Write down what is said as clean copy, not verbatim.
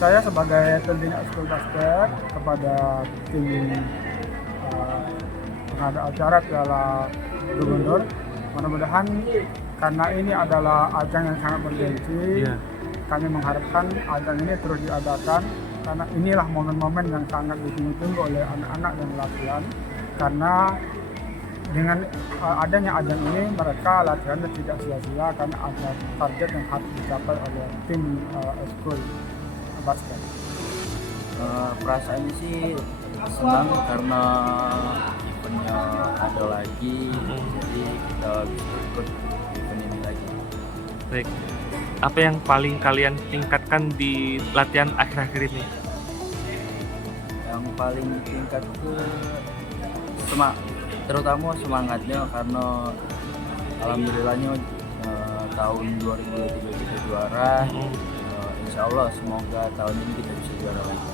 saya sebagai pembina ekskul basket kepada tim pengada acara Piala Gubernur, mudah-mudahan karena ini adalah ajang yang sangat bergengsi, kami mengharapkan ajang ini terus diadakan karena inilah momen-momen yang sangat ditunggu-tunggu oleh anak-anak dan latihan, karena dengan adanya ajang ini mereka latihannya tidak sia-sia karena ada target yang harus dicapai oleh tim ekskul basket. Perasaannya sih senang karena eventnya ada lagi, jadi kita bisa ikut event ini lagi. Baik. Apa yang paling kalian tingkatkan di latihan akhir-akhir ini? Yang paling tingkat itu terutama semangatnya, karena alhamdulillahnya tahun 2023 kita juara. Insya Allah semoga tahun ini kita bisa juara lagi.